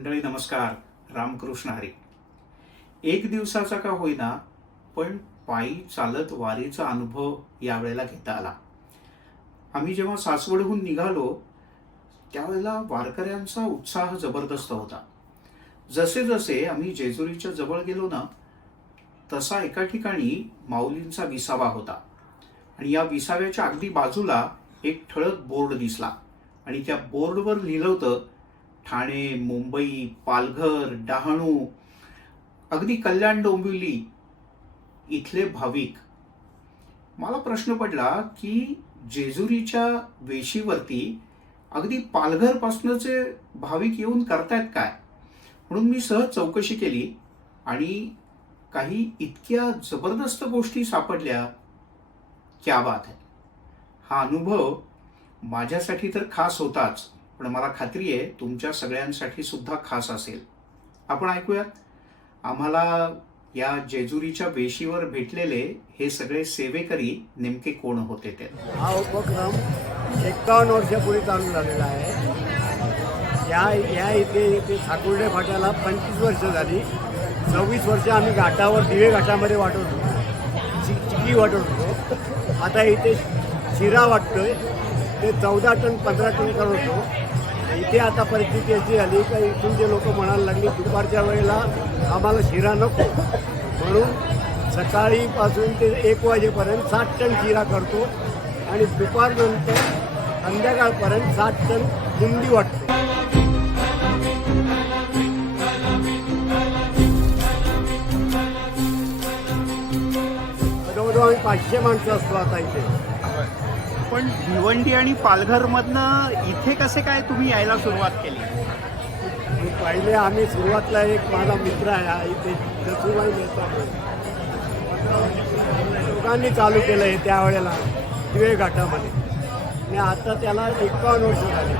मंडळी नमस्कार. रामकृष्ण हरी. एक दिवसाचा का होईना पण पायी चालत वारीचा अनुभव यावेळेला घेता आला. आम्ही जेव्हा सासवडहून निघालो त्यावेळेला वारकऱ्यांचा उत्साह जबरदस्त होता. जसे जसे आम्ही जेजुरीच्या जवळ गेलो ना तसा एका ठिकाणी माऊलींचा विसावा होता. आणि या विसाव्याच्या अगदी बाजूला एक ठळक बोर्ड दिसला. आणि त्या बोर्डवर लिहिलं होतं ठाणे मुंबई पालघर डहाणू अगदी कल्याण डोंबिवली इथले भाविक. मला प्रश्न पडला की जेजुरीच्या वेशीवरती अगदी पालघरपासूनचे भाविक येऊन करतायत काय? म्हणून मी सहज चौकशी केली आणि काही इतक्या जबरदस्त गोष्टी सापडल्या क्या बात आहे हा अनुभव माझ्यासाठी तर खास होताच. पण मला खात्री आहे तुमच्या सगळ्यांसाठी सुद्धा खास असेल. आपण ऐकूयात. आम्हाला या जेजुरीच्या वेशीवर भेटलेले हे सगळे सेवेकरी नेमके कोण होते ते? हा उपक्रम एक्कावन्न वर्षापूर्वी चालू झालेला आहे. या या इथे इथे साकुर्डे फाट्याला पंचवीस वर्ष झाली. सव्वीस वर्ष आम्ही घाटावर दिवे घाटामध्ये वाटत होतो. चिकी वाटत होतो. आता इथे शिरा वाटतोय. ते चौदा टन पंधरा टन करतो इथे आता परिस्थिती अशी झाली का इथून जे लोक म्हणायला लागली दुपारच्या वेळेला आम्हाला शिरा नको. म्हणून सकाळीपासून ते एक वाजेपर्यंत सात टन शिरा करतो आणि दुपारनंतर संध्याकाळपर्यंत सात टन बुंदी वाटतो. जवळजवळ आम्ही पाचशे माणसं असतो आता इथे. पण भिवंडी आणि पालघर मधनं इथे कसे काय तुम्ही यायला सुरुवात केली? पहिले आम्ही सुरुवातला एक माझा मित्र आहे हा इथे जसूबाई मेहता दोघांनी चालू केलं आहे त्यावेळेला दिवे घाटामध्ये. आणि आता त्याला एकावन्न वर्ष झाली.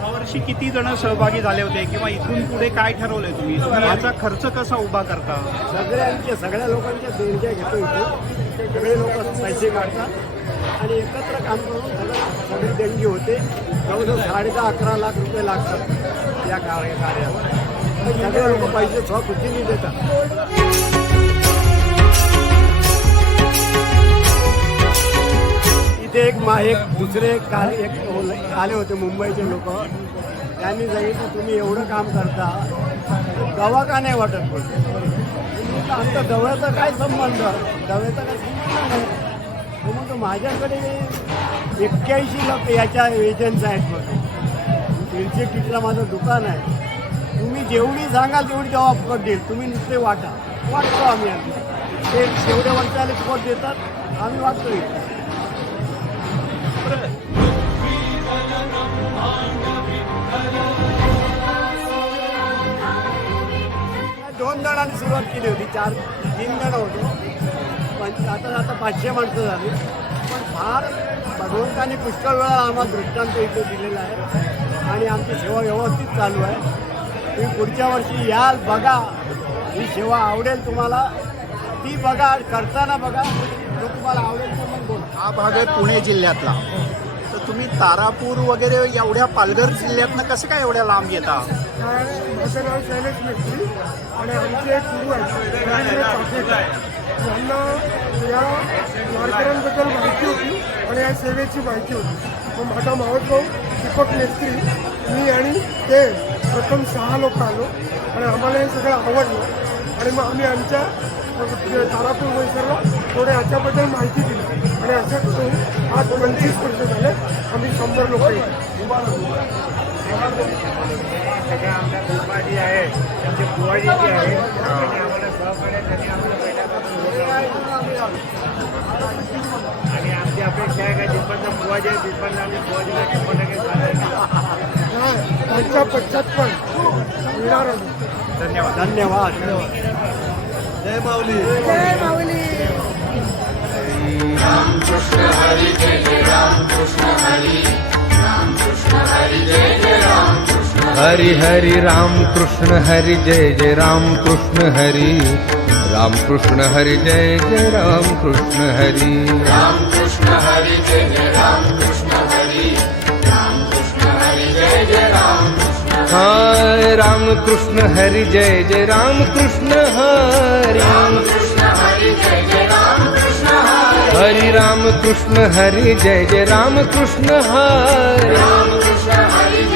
यावर्षी किती जण सहभागी झाले होते किंवा इथून पुढे काय ठरवलंय तुम्ही? तुम्ही याचा खर्च कसा उभा करता? सगळ्यांचे सगळ्या लोकांच्या देणग्या घेतो इथे. सगळे लोक पैसे काढतात. आणि एकत्र काम करून सगळं सगळी देणगी होते. जवळजवळ साडे दहा अकरा लाख रुपये लागतात या कार्याला. सगळे लोक पैसे स्वखुशीने देतात. इथे एक मा एक दुसरे काल एक आले होते मुंबईचे लोक. त्यांनी सांगितलं तुम्ही एवढं काम करता दवा का नाही वाटत पण आमचा दव्याचा काय संबंध? दव्याचा काय संबंध नाही. हो, मग म्हणतो माझ्याकडे एक्क्याऐंशी लोक याच्या एजंट्स आहेत मग दीडशे किटला माझं दुकान आहे. तुम्ही जेवढी सांगाल तेवढी तेव्हा फुकट देईल. तुम्ही नुसते वाटा. वाटतो आम्ही आम्ही. ते तेवढ्या वर्षाला फुकट देतात. आम्ही वाटतो दोन जणांनी सुरुवात केली होती. चार तीन जण होतो. पण आता आता पाचशे माणसं झाली. पण फार भगवंतांनी पुष्कळ वेळा आम्हाला दृष्टांत इथे दिलेला आहे. आणि आमची सेवा व्यवस्थित चालू आहे. तुम्ही पुढच्या वर्षी याल बघा. ही सेवा आवडेल तुम्हाला. ती बघा करताना बघा. जर तुम्हाला आवडेल तर मग बोला हा भाग आहे पुणे जिल्ह्यातला. तर तुम्ही तारापूर वगैरे एवढ्या पालघर जिल्ह्यातनं कसं काय एवढ्या लांब येता? माझं नाव शैलेश मिस्त्री. आणि आमचे एक गुरु आहेत यांना या वारकऱ्यांबद्दल माहिती होती आणि या सेवेची माहिती होती. मग माझा मावस भाऊ दीपक मेस्त्री मी आणि ते प्रथम सहा लोक आलो आणि आम्हाला हे सगळं आवडलं. आणि मग आम्ही आमच्या तारापूर परिसरला थोडं याच्याबद्दल माहिती दिली. आणि असं करून आज पंचवीस वर्ष झाले आम्ही शंभर लोक सगळ्या आमच्या कुटुंबा जी आहे. त्यांचे बुवाजी आहे. त्यांनी आम्हाला सहकार्य त्यांनी आम्हाला आणि आमची अपेक्षा आहे का जिथपर्यंत बुवाजी आहे तिथपर्यंत आम्ही बुवाजीला शंभर टक्के त्यांच्या पश्चात पण धन्यवाद. धन्यवाद. जय माऊली. हरि हरि. હરિ હરિ રામ કૃષ્ણ હરિ જય જય રામ કૃષ્ણ હરિ રામ કૃષ્ણ હરિ જય જય રામ કૃષ્ણ હરિ રામ કૃષ્ણ હરિ જય જય રામ કૃષ્ણ હરિ રામ કૃષ્ણ હરિ જય જય રામ હા રામ કૃષ્ણ હરિ જય જય રામ કૃષ્ણ હરિ રામ કૃષ્ણ હરિ જય જય રામ કૃષ્ણ હરિ રામ કૃષ્ણ હરિ જય જય રામ કૃષ્ણ હરિ રામ કૃષ્ણ હરિ